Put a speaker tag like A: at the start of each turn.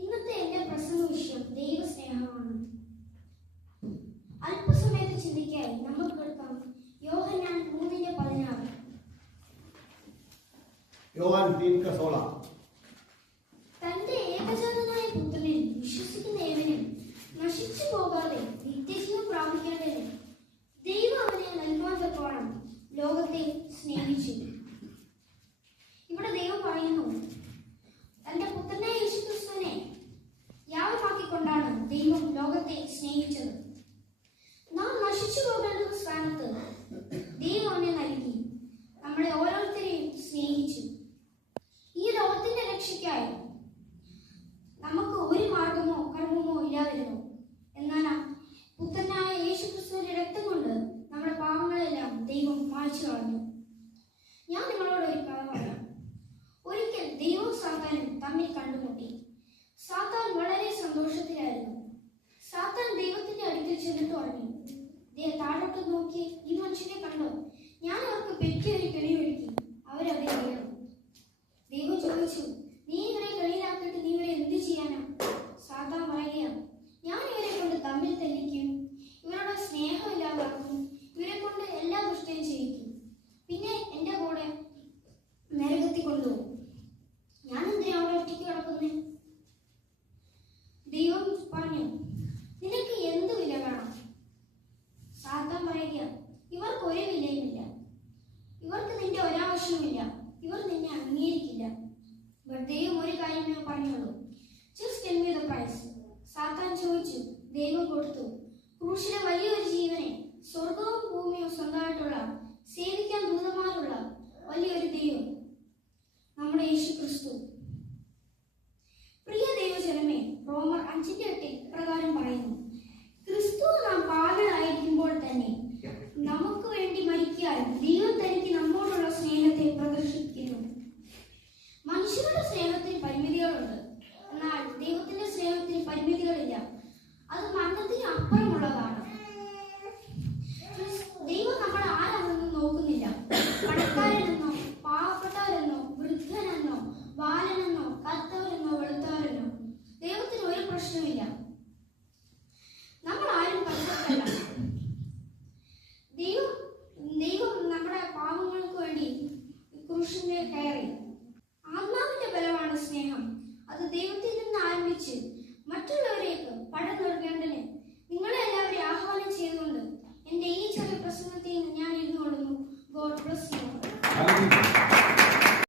A: ഇന്നത്തെ എന്റെ പ്രസംഗ വിഷയം ദൈവസ്നേഹമാണ്. അല്പസമയത്ത് ചിന്തിക്കായി നമുക്ക് കേൾക്കാം യോഹന്നാൻ മൂന്നിന്റെ പതിനാറ്.
B: യോവാൻ തീൻക സോള
A: തന്റെ ഏകജാതനായ പുത്രനിൽ വിശ്വസിക്കുന്ന ഏവനും നശിച്ചു പോകാതെ നിത്യജീവൻ പ്രാപിക്കേണ്ടതിന് ദൈവം അവനെ നൽകുവാൻ ലോകത്തെ സ്നേഹിച്ചു. ഇവിടെ ദൈവം പറയുന്നു ദേ താഴോട്ട് നോക്കി ഈ മനുഷ്യനെ കണ്ടോ. ഞാൻ അവർക്ക് പെറ്റിയൊരു കെണി ഒരുക്കി അവരവിടെ വീണു ദൈവം ചോദിച്ചു നിന്റെ ഒരാവശ്യവുമില്ല ഇവർ നിന്നെ അംഗീകരിക്കില്ല. ദൈവം ഒരു കാര്യമേ പറഞ്ഞോളൂ. ജസ്റ്റ് ദ പ്രൈസ് സാത്താൻ ചോദിച്ചു. ദൈവം കൊടുത്തു. ക്രൂശിലെ വലിയൊരു ജീവനെ സ്വർഗവും മനുഷ്യരുടെ സ്നേഹത്തിന് പരിമിതികളുണ്ട്. എന്നാൽ ദൈവത്തിന്റെ സ്നേഹത്തിന് പരിമിതികളില്ല.